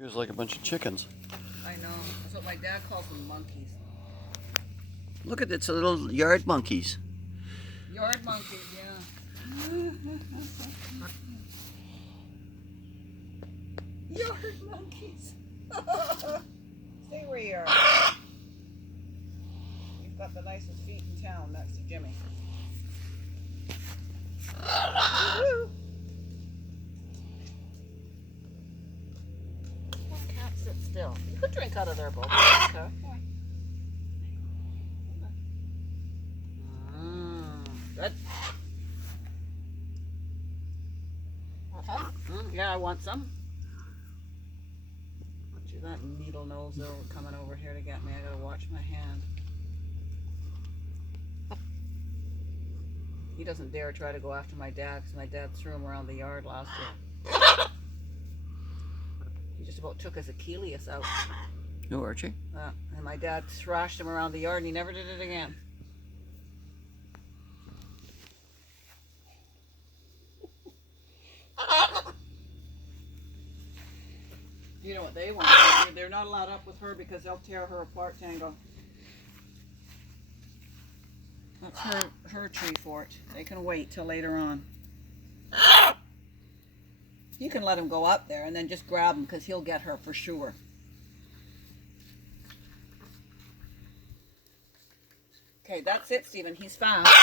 He was like a bunch of chickens. I know. That's what my dad calls them, monkeys. Look at its little yard monkeys. Yard monkeys, yeah. Yard monkeys. Stay where you are. You've got the nicest feet in town next to Jimmy. One cat sit still. You could drink out of their bowl. Okay. Good. Yeah, I want some. Watch you, that needle nose coming over here to get me. I gotta watch my hand. He doesn't dare try to go after my dad because my dad threw him around the yard last year. He just about took his Achilles out. No, Archie. And my dad thrashed him around the yard and he never did it again. You know what they want? They're not allowed up with her because they'll tear her apart, Tango. That's her tree fort. They can wait till later on. You can let him go up there and then just grab him because he'll get her for sure. Okay, that's it, Stephen. He's fast.